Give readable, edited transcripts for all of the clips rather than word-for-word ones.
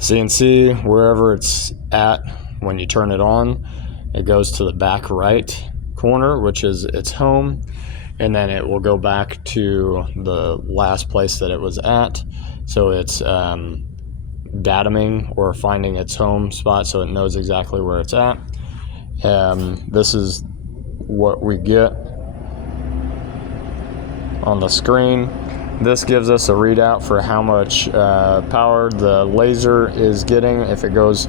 CNC, wherever it's at when you turn it on, it goes to the back right corner, which is its home, and then it will go back to the last place that it was at. So it's datuming or finding its home spot so it knows exactly where it's at. This is what we get on the screen. This gives us a readout for how much power the laser is getting. If it goes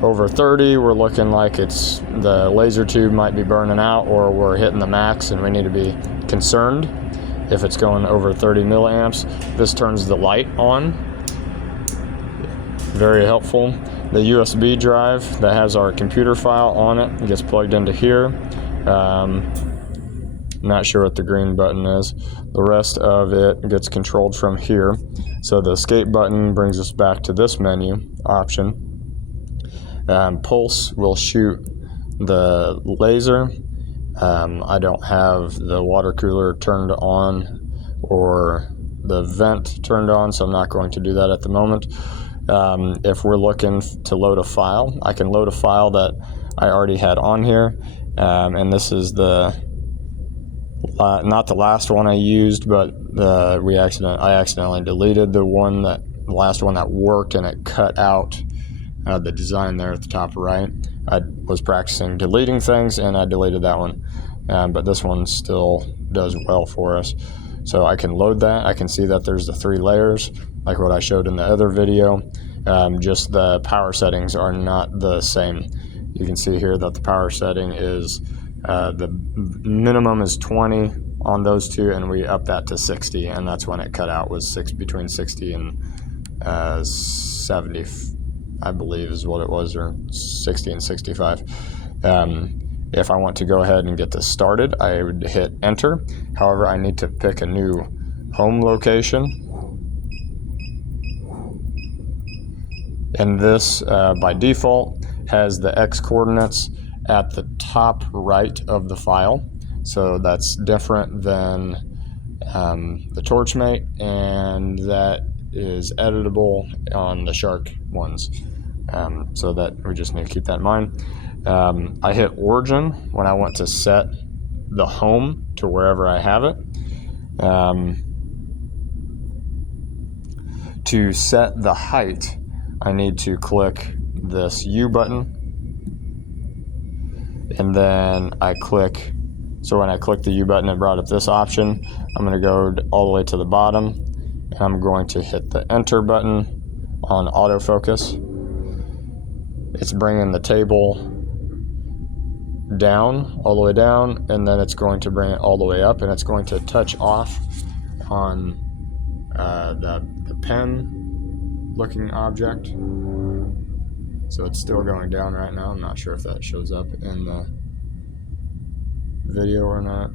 over 30, we're looking like the laser tube might be burning out, or we're hitting the max and we need to be concerned. If it's going over 30 milliamps, this turns the light on. Very helpful. The USB drive that has our computer file on it gets plugged into here. Not sure what the green button is. The rest of it gets controlled from here. So the escape button brings us back to this menu option. Pulse will shoot the laser. I don't have the water cooler turned on or the vent turned on, so I'm not going to do that at the moment. If we're looking to load a file, I can load a file that I already had on here, and this is not the last one I used, but I accidentally deleted the last one that worked, and it cut out the design there at the top right. I was practicing deleting things and I deleted that one, but this one still does well for us. So I can load that. I can see that there's the 3 layers like what I showed in the other video. Just the power settings are not the same. You can see here that the power setting is the minimum is 20 on those two, and we up that to 60, and that's when it cut out, was between 60 and 70, I believe is what it was, or 60 and 65. If I want to go ahead and get this started, I would hit enter. However, I need to pick a new home location. And this, by default, has the X coordinates at the top right of the file. So that's different than the Torchmate, and that is editable on the Shark ones. So that we just need to keep that in mind. I hit origin when I want to set the home to wherever I have it. To set the height, I need to click this U button, and then I click, so when I click the U button, it brought up this option. I'm going to go all the way to the bottom, and I'm going to hit the enter button on autofocus. It's bringing the table down, all the way down, and then it's going to bring it all the way up, and it's going to touch off on the pen looking object. So it's still going down right now. I'm not sure if that shows up in the video or not.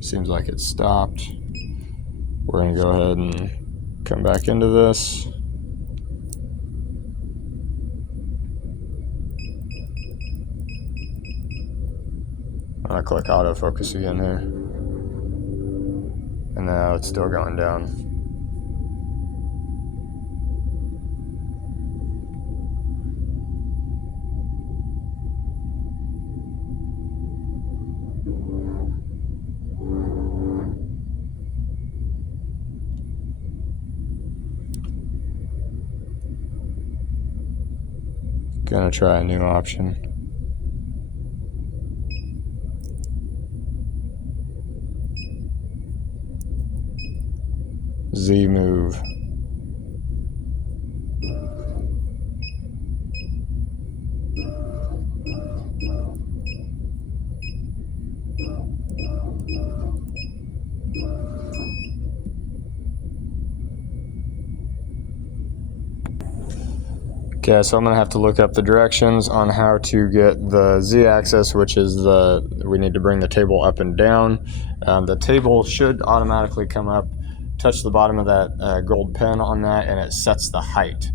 Seems like it stopped. We're going to go ahead and come back into this. I'm going to click autofocus again here. And now it's still going down. Gonna try a new option. Z move. Okay, so I'm going to have to look up the directions on how to get the Z-axis, which is we need to bring the table up and down. The table should automatically come up, touch the bottom of that gold pen on that, and it sets the height.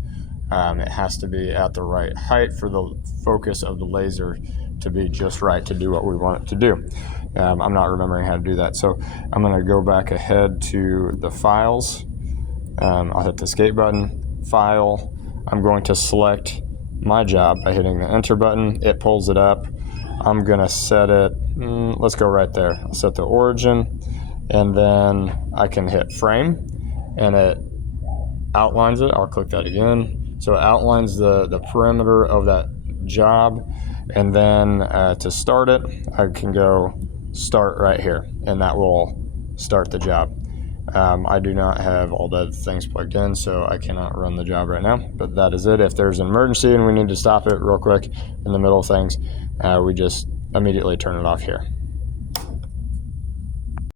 It has to be at the right height for the focus of the laser to be just right to do what we want it to do. I'm not remembering how to do that, so I'm going to go back ahead to the files. I'll hit the escape button, file. I'm going to select my job by hitting the enter button. It pulls it up. I'm gonna set it, let's go right there. I'll set the origin, and then I can hit frame, and it outlines it. I'll click that again. So it outlines the perimeter of that job, and then to start it, I can go start right here, and that will start the job. I do not have all the things plugged in, so I cannot run the job right now, but that is it. If there's an emergency and we need to stop it real quick in the middle of things, we just immediately turn it off here.